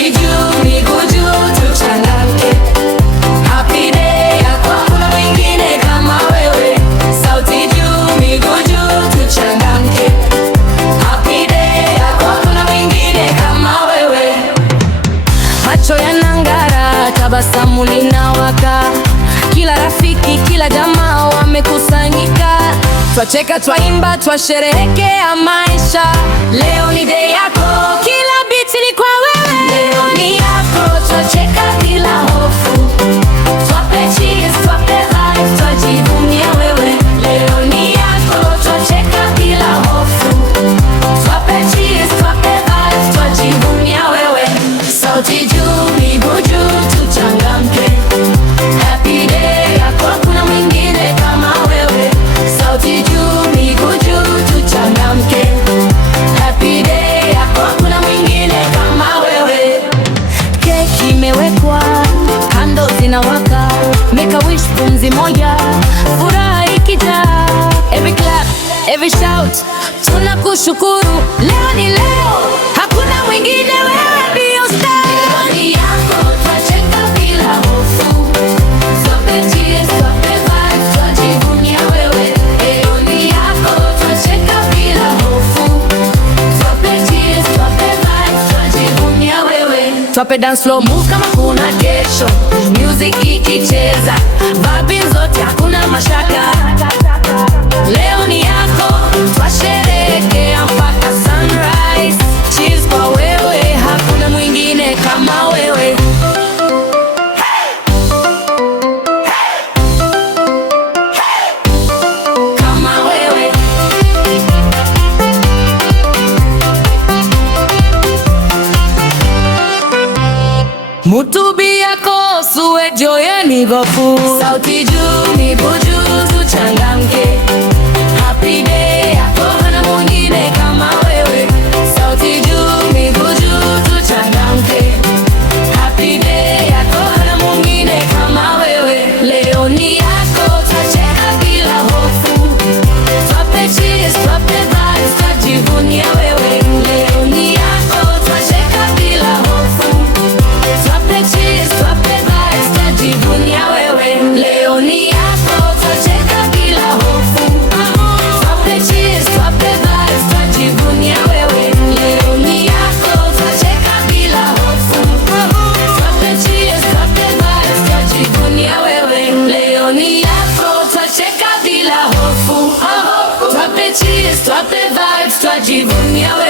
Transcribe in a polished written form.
sauti juu, miguu juu, tuchangamke. Happy day yako, hakuna mwingine kama wewe. Sauti juu, miguu juu, tuchangamke. Happy day yako, hakuna mwingine kama wewe. Macho yanang'ara, tabasamu linawaka, kila rafiki, kila jamaa wamekusanyika. Twacheka, twaimba, twasherehekea maisha. Leo ni day yako, kila beat ni kwa wewe. Leo ni yako, twacheka bila hofu. Twape cheers, twape vibes, twajivunia wewe. Leo ni yako, twacheka bila hofu. Twape cheers, twape vibes, twajivunia wewe. Sauti juu, miguu juu, tuchangamke. Happy day yako, hakuna mwingine kama wewe. Sauti juu, miguu juu, tuchangamke. Happy day yako, hakuna mwingine kama wewe. Keki imewekwa, kando zinawaka, make a wish, pumzi moja, furaha ikijaa. Every clap, every shout, tunakushukuru. Leo ni leo, hakuna mwingine, wewe ndio star. Leo ni yako, twacheka bila hofu. Twape cheers, twape vibes, twajivunia wewe. Leo ni yako, twacheka bila hofu. Twape cheers, twape vibes, twajivunia wewe. Twape dance floor move kama kuna kesho. Music ikicheza, vibes zote, hakuna mashaka. Leo ni yako, twasherehekea mpaka sunrise. Cheers kwa wewe, hakuna mwingine kama wewe. Kama wewe. Mutubi yako, suwe joye ni gofu. Sauti juu, miguu juu, tuchangamke. Happy day yako, hana mwingine kama wewe. Sauti juu, miguu juu, tuchangamke. Happy day yako, hana mwingine kama wewe. Leo ni yako, twacheka bila hofu. Twape cheers, twape vibes, twajivunia wewe. Leo ni yako, twacheka bila hofu. Twape cheers, twape vibes, twajivunia wewe. Leo ni yako, twacheka bila hofu. Twape cheers, twape vibes, twajivunia wewe. Leo ni yako, twacheka bila hofu. Twape cheers, twape vibes, twajivunia wewe. Leo ni yako, twacheka bila hofu. Twape cheers, twape vibes, twajivunia wewe.